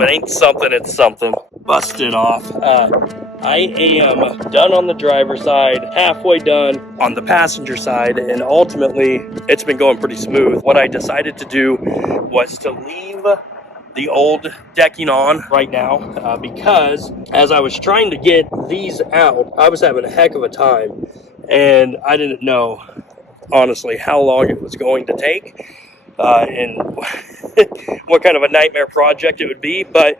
If it ain't something, it's something. Busted off. I am done on the driver's side, halfway done on the passenger side, and ultimately it's been going pretty smooth. What I decided to do was to leave the old decking on right now because as I was trying to get these out, I was having a heck of a time, and I didn't know honestly how long it was going to take and what kind of a nightmare project it would be, but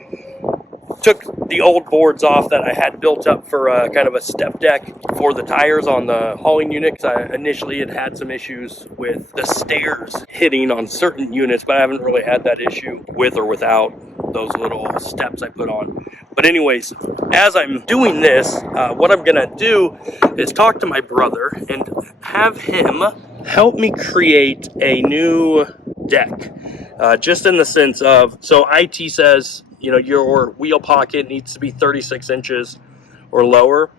took the old boards off that I had built up for kind of a step deck for the tires on the hauling unit, because I initially had some issues with the stairs hitting on certain units, but I haven't really had that issue with or without those little steps I put on. But anyways, as I'm doing this, what I'm gonna do is talk to my brother and have him help me create a new deck, just in the sense of, so IT says, you know, your wheel pocket needs to be 36 inches or lower.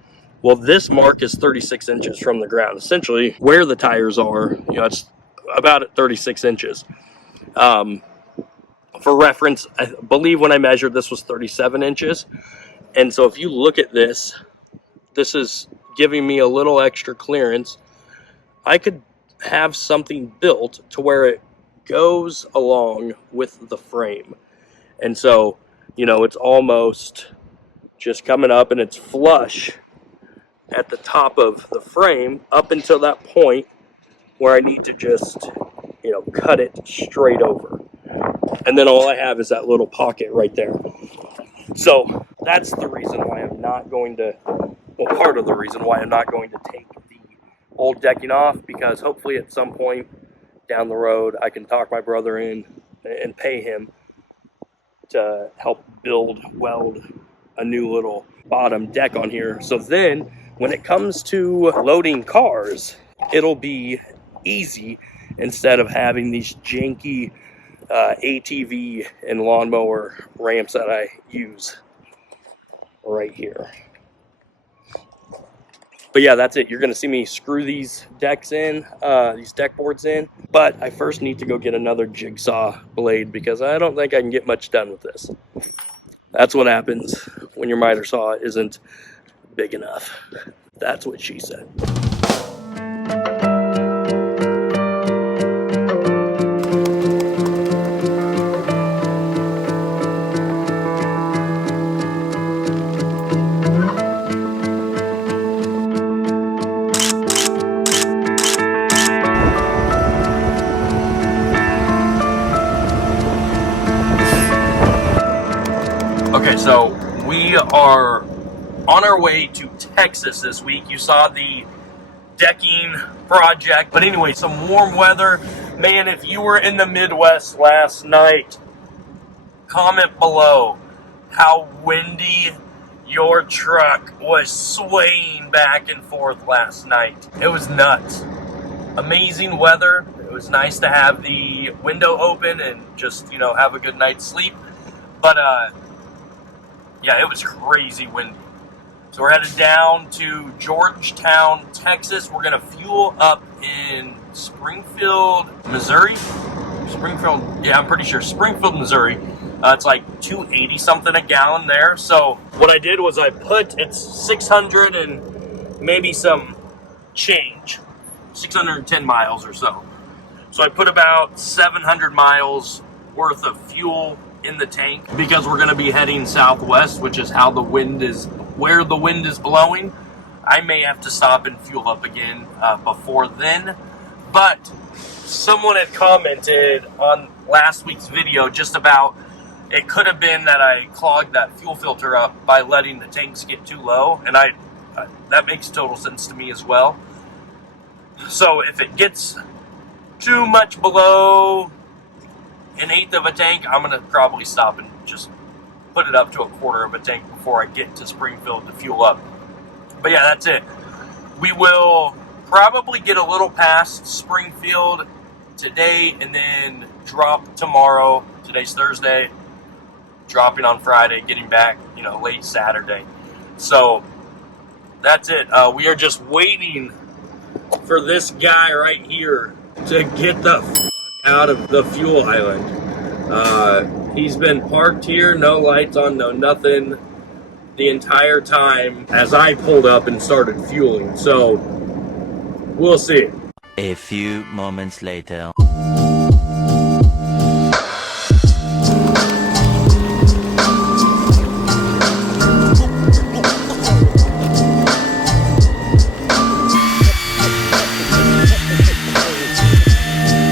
Well, this mark is 36 inches from the ground. Essentially, where the tires are, you know, it's about at 36 inches. For reference, I believe when I measured, this was 37 inches. And so if you look at this, this is giving me a little extra clearance. I could have something built to where it goes along with the frame. And so, you know, it's almost just coming up and it's flush at the top of the frame up until that point where I need to just, you know, cut it straight over. And then all I have is that little pocket right there. So that's the reason why I'm not going to, well, part of the reason why I'm not going to take the old decking off, because hopefully at some point down the road I can talk my brother in and pay him to help weld a new little bottom deck on here. So then when it comes to loading cars, it'll be easy instead of having these janky ATV and lawnmower ramps that I use right here. But yeah, that's it. You're gonna see me screw these decks in, these deck boards in, but I first need to go get another jigsaw blade because I don't think I can get much done with this. That's what happens when your miter saw isn't big enough. That's what she said. Okay, so we are on our way to Texas this week. You saw the decking project. But anyway, some warm weather. Man, if you were in the Midwest last night, comment below how windy your truck was swaying back and forth last night. It was nuts. Amazing weather. It was nice to have the window open and just, you know, have a good night's sleep. But, yeah, it was crazy windy. So we're headed down to Georgetown, Texas. We're going to fuel up in Springfield, Missouri. Yeah, I'm pretty sure. Springfield, Missouri. It's like $2.80 something a gallon there. So what I did was I put, it's 600 and maybe some change. 610 miles or so. So I put about 700 miles worth of fuel in the tank because we're going to be heading southwest, which is how the wind is, where the wind is blowing. I may have to stop and fuel up again before then, but someone had commented on last week's video just about it could have been that I clogged that fuel filter up by letting the tanks get too low, and that makes total sense to me as well. So if it gets too much below an eighth of a tank, I'm going to probably stop and just put it up to a quarter of a tank before I get to Springfield to fuel up. But yeah, that's it. We will probably get a little past Springfield today and then drop tomorrow. Today's Thursday. Dropping on Friday, getting back, you know, late Saturday. So that's it. We are just waiting for this guy right here to get the fuck out of the fuel island. He's been parked here, no lights on, no nothing, the entire time as I pulled up and started fueling. So we'll see. A few moments later.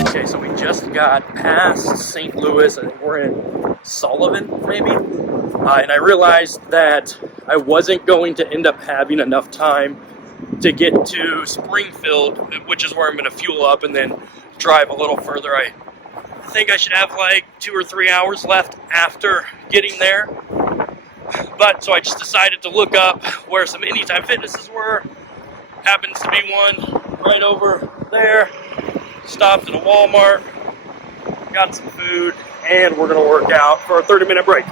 Okay, so we just got past St. Louis. I think we're in Sullivan, maybe? And I realized that I wasn't going to end up having enough time to get to Springfield, which is where I'm going to fuel up and then drive a little further. I think I should have like 2 or 3 hours left after getting there. But so I just decided to look up where some Anytime Fitnesses were. Happens to be one right over there. Stopped at a Walmart, got some food, and we're going to work out for a 30-minute break.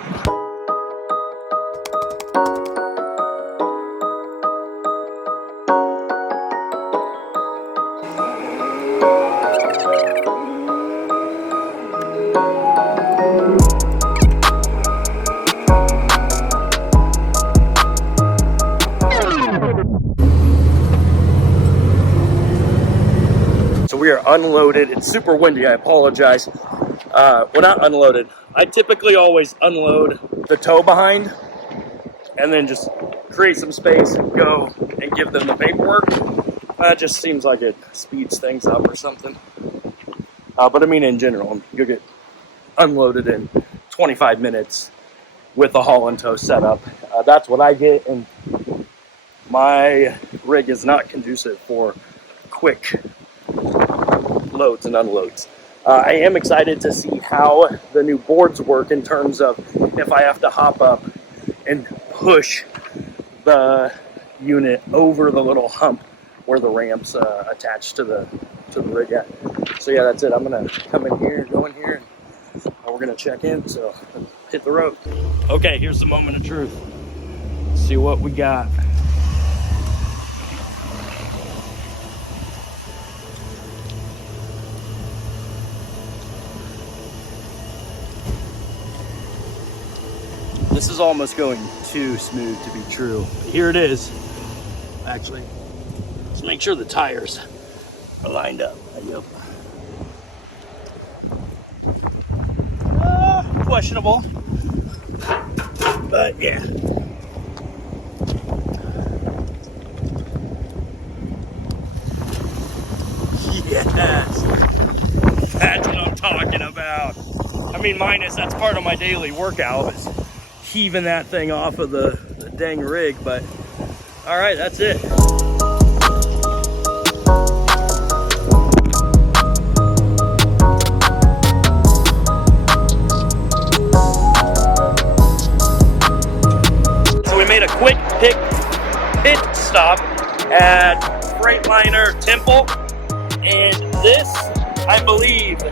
We are unloaded. It's super windy. I apologize. We're not unloaded. I typically always unload the tow behind and then just create some space and go and give them the paperwork. It just seems like it speeds things up or something. But I mean, in general, you'll get unloaded in 25 minutes with a haul and tow setup. That's what I get, and my rig is not conducive for quick loads and unloads. I am excited to see how the new boards work in terms of if I have to hop up and push the unit over the little hump where the ramp's attached to the rig at. So yeah, that's it. I'm gonna come in here, go in here, and we're gonna check in. So hit the road. Okay, here's the moment of truth. See what we got. This is almost going too smooth to be true. Here it is. Actually, let's make sure the tires are lined up. Yep. Questionable, but yeah. Yes, that's what I'm talking about. I mean, that's part of my daily workout is heaving that thing off of the dang rig, but all right, that's it. So we made a quick pit stop at Freightliner Temple, and this, I believe,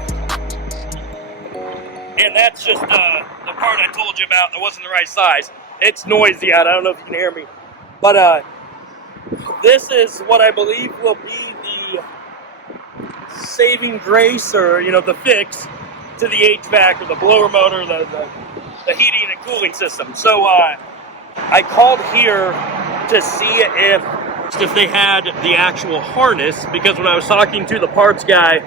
and that's just the part I told you about that wasn't the right size. It's noisy out. I don't know if you can hear me. But this is what I believe will be the saving grace, or the fix to the HVAC or the blower motor, the heating and cooling system. So I called here to see if they had the actual harness, because when I was talking to the parts guy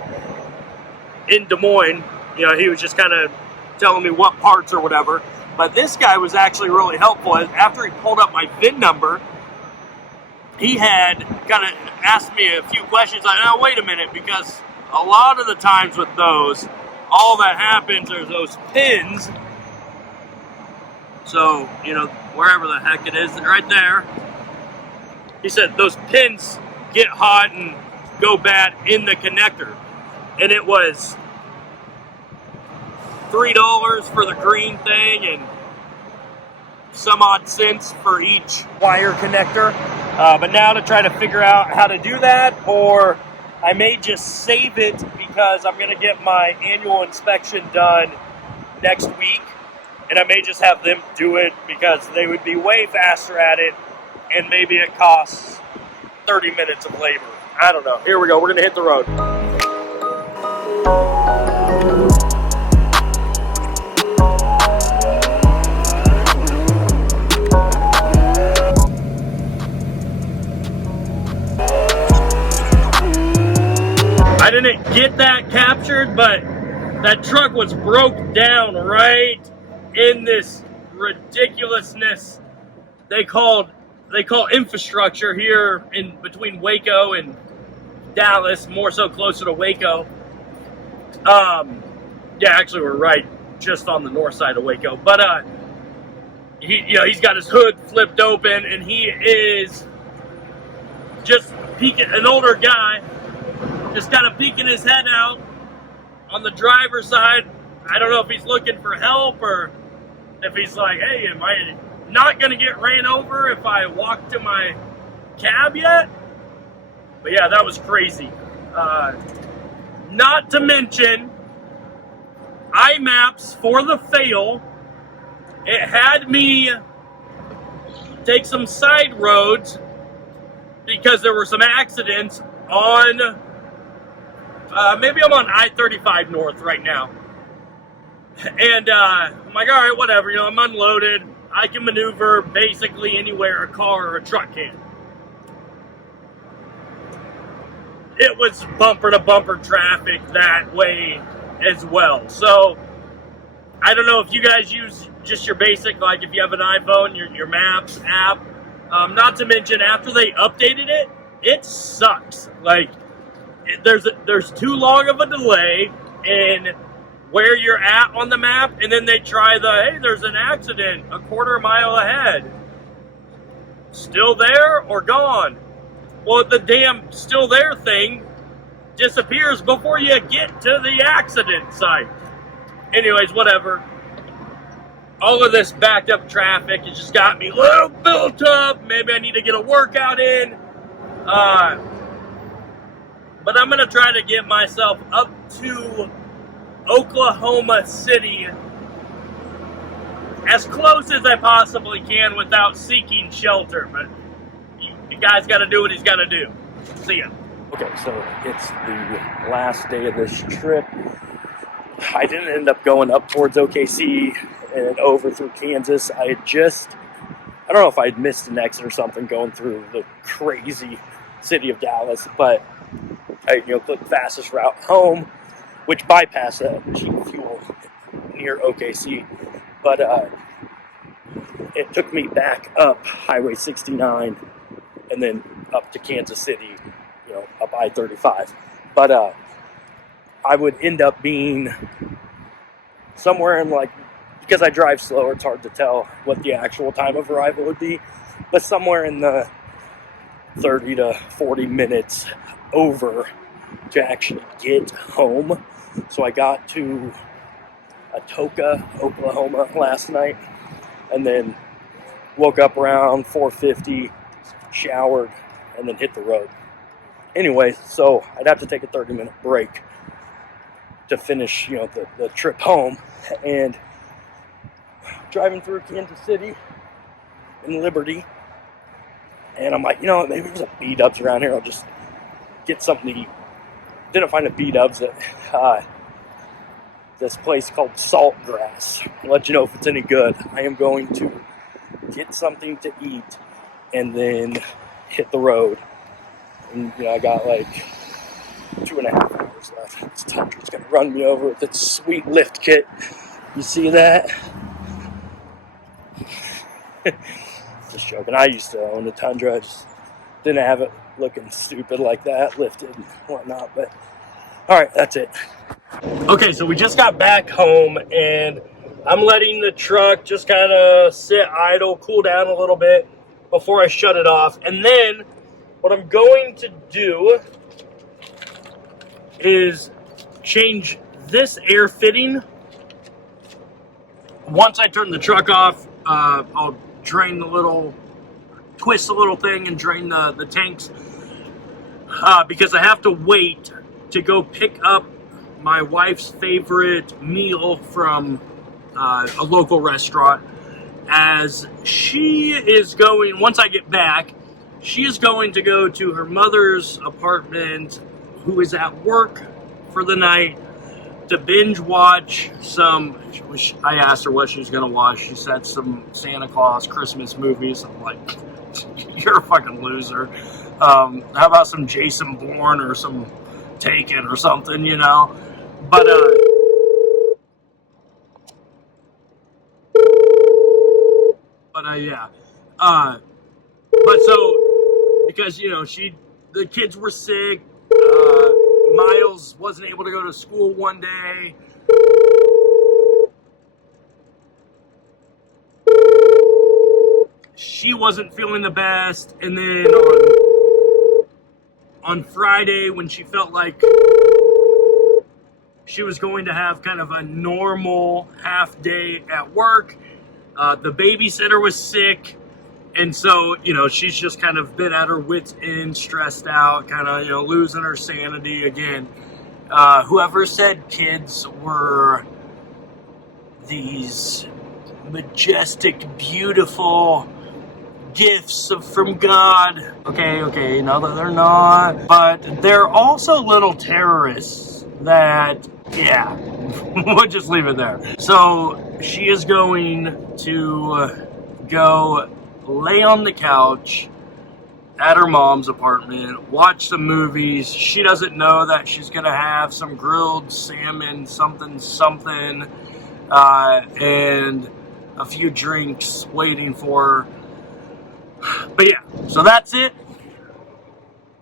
in Des Moines, he was just kind of telling me what parts or whatever. But this guy was actually really helpful. After he pulled up my VIN number, he had kind of asked me a few questions. Now wait a minute, because a lot of the times with those, all that happens are those pins. So, wherever the heck it is, right there. He said those pins get hot and go bad in the connector. And it was $3 for the green thing and some odd cents for each wire connector. But now to try to figure out how to do that, or I may just save it because I'm going to get my annual inspection done next week, and I may just have them do it because they would be way faster at it, and maybe it costs 30 minutes of labor. I don't know. Here we go. We're going to hit the road. I didn't get that captured, but that truck was broke down right in this ridiculousness they call infrastructure here in between Waco and Dallas, more so closer to Waco. Yeah, actually we're right just on the north side of Waco. But he's got his hood flipped open and he is just peeking, an older guy, just kind of peeking his head out on the driver's side. I don't know if he's looking for help or if he's like, hey, am I not going to get ran over if I walk to my cab yet? But yeah, that was crazy. Not to mention, iMaps for the fail, it had me take some side roads because there were some accidents on, maybe I'm on I-35 North right now. And I'm like, all right, whatever, I'm unloaded. I can maneuver basically anywhere a car or a truck can. It was bumper to bumper traffic that way as well. So I don't know if you guys use just your basic, like if you have an iPhone, your Maps app. Not to mention, after they updated it, it sucks. Like there's too long of a delay in where you're at on the map, and then they try hey, there's an accident a quarter mile ahead. Still there or gone? Well, the damn still there thing disappears before you get to the accident site. Anyways, whatever. All of this backed up traffic has just got me a little built up. Maybe I need to get a workout in. But I'm going to try to get myself up to Oklahoma City as close as I possibly can without seeking shelter. But you guys got to do what he's got to do. See ya. Okay, so it's the last day of this trip. I didn't end up going up towards OKC and over through Kansas. I don't know if I'd missed an exit or something going through the crazy city of Dallas, but I clicked fastest route home, which bypassed that cheap fuel near OKC. But it took me back up Highway 69 and then up to Kansas City, up I-35. But I would end up being somewhere in because I drive slower, it's hard to tell what the actual time of arrival would be, but somewhere in the 30 to 40 minutes over to actually get home. So I got to Atoka, Oklahoma last night, and then woke up around 4:50, showered, and then hit the road. Anyway, so I'd have to take a 30-minute break to finish, the trip home. And driving through Kansas City in Liberty, and I'm like, maybe there's a B-dubs around here. I'll just get something to eat. Didn't find a B-dubs at this place called Saltgrass. I'll let you know if it's any good. I am going to get something to eat and then hit the road. And I got 2.5 hours left. This Tundra's gonna run me over with its sweet lift kit. You see that? Just joking. I used to own a Tundra. I just didn't have it looking stupid like that, lifted and whatnot. But all right, that's it. Okay, so we just got back home, and I'm letting the truck just kind of sit idle, cool down a little bit before I shut it off. And then what I'm going to do is change this air fitting. Once I turn the truck off, I'll drain twist the little thing and drain the tanks, because I have to wait to go pick up my wife's favorite meal from a local restaurant, as she is going, once I get back, she is going to go to her mother's apartment, who is at work for the night, to binge watch some. I asked her what she was going to watch. She said some Santa Claus Christmas movies. I'm like, you're a fucking loser. How about some Jason Bourne or some taken or something, you know. But yeah. But so, because, you know, the kids were sick, Miles wasn't able to go to school one day. She wasn't feeling the best, and then on Friday, when she felt like she was going to have kind of a normal half day at work, the babysitter was sick, and so, you know, she's just kind of been at her wits' end, stressed out, kind of, you know, losing her sanity again. Whoever said kids were these majestic, beautiful gifts from God. Okay, no, they're not. But they're also little terrorists that, yeah, we'll just leave it there. So she is going to go lay on the couch at her mom's apartment, watch some movies. She doesn't know that she's going to have some grilled salmon, something, and a few drinks waiting for her. But yeah, so that's it.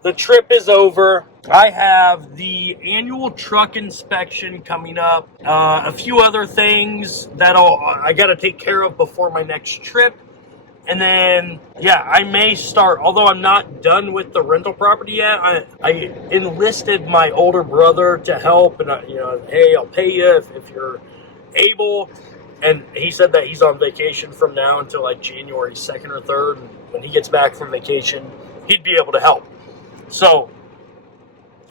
The trip is over. I have the annual truck inspection coming up. A few other things that I got to take care of before my next trip. And then, yeah, I may start, although I'm not done with the rental property yet, I enlisted my older brother to help. And, you know, hey, I'll pay you if you're able. And he said that he's on vacation from now until like January 2nd or 3rd. And when he gets back from vacation, he'd be able to help. So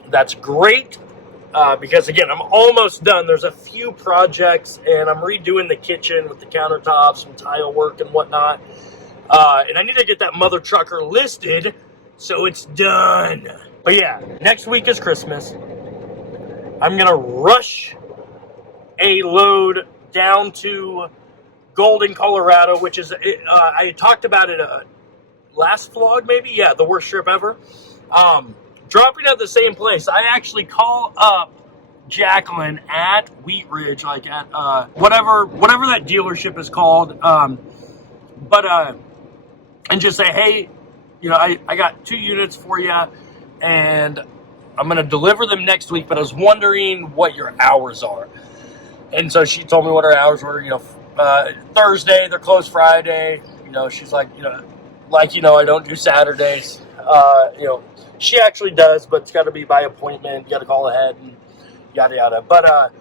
that's great because, again, I'm almost done. There's a few projects, and I'm redoing the kitchen with the countertops and tile work and whatnot. And I need to get that mother trucker listed so it's done. But yeah, next week is Christmas. I'm going to rush a load down to Golden, Colorado, which is, I talked about it last vlog maybe. Yeah, the worst trip ever. Dropping at the same place. I actually call up Jacqueline at Wheat Ridge, like at whatever that dealership is called. And just say, hey, you know, I got 2 units for you, and I'm going to deliver them next week, but I was wondering what your hours are. And so she told me what her hours were. You know, Thursday, they're closed Friday. You know, she's like, I don't do Saturdays. You know, she actually does, but it's got to be by appointment. You got to call ahead and yada, yada. But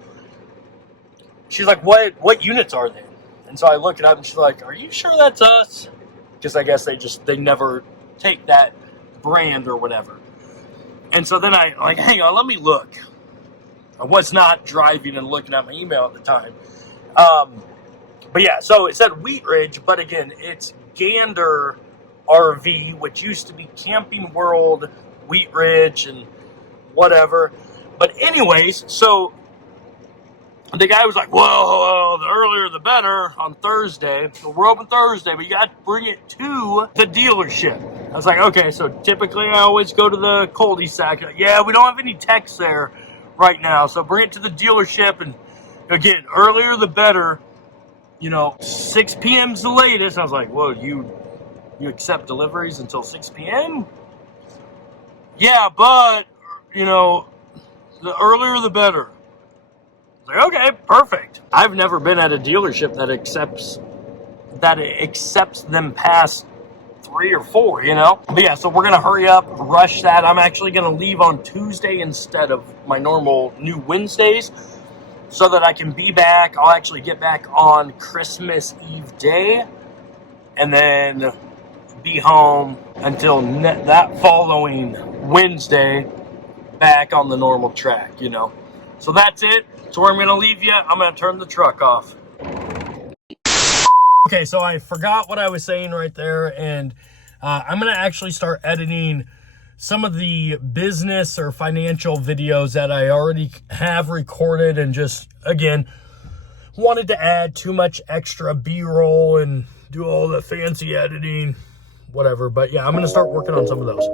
she's like, what units are they? And so I look it up, and she's like, are you sure that's us? Because I guess they never take that brand or whatever. And so then I like, hang on, let me look. I was not driving and looking at my email at the time. But yeah, so it said Wheat Ridge, but again, it's Gander RV, which used to be Camping World, Wheat Ridge, and whatever. But anyways, so the guy was like, well, the earlier the better on Thursday. So we're open Thursday, but you got to bring it to the dealership. I was like, okay, so typically I always go to the cul-de-sac. Yeah, we don't have any techs there right now, so bring it to the dealership. And again, earlier the better. You know, 6 p.m.'s the latest. I was like, whoa, you accept deliveries until 6 p.m.? Yeah, but, you know, the earlier the better. Like, okay, perfect. I've never been at a dealership that accepts them past 3 or 4, you know? But yeah, so we're going to hurry up, rush that. I'm actually going to leave on Tuesday instead of my normal new Wednesdays so that I can be back. I'll actually get back on Christmas Eve day and then be home until that following Wednesday back on the normal track, you know? So that's it. So where I'm going to leave you, I'm going to turn the truck off. Okay, so I forgot what I was saying right there, and I'm going to actually start editing some of the business or financial videos that I already have recorded, and just, again, wanted to add too much extra B-roll and do all the fancy editing, whatever. But yeah, I'm going to start working on some of those.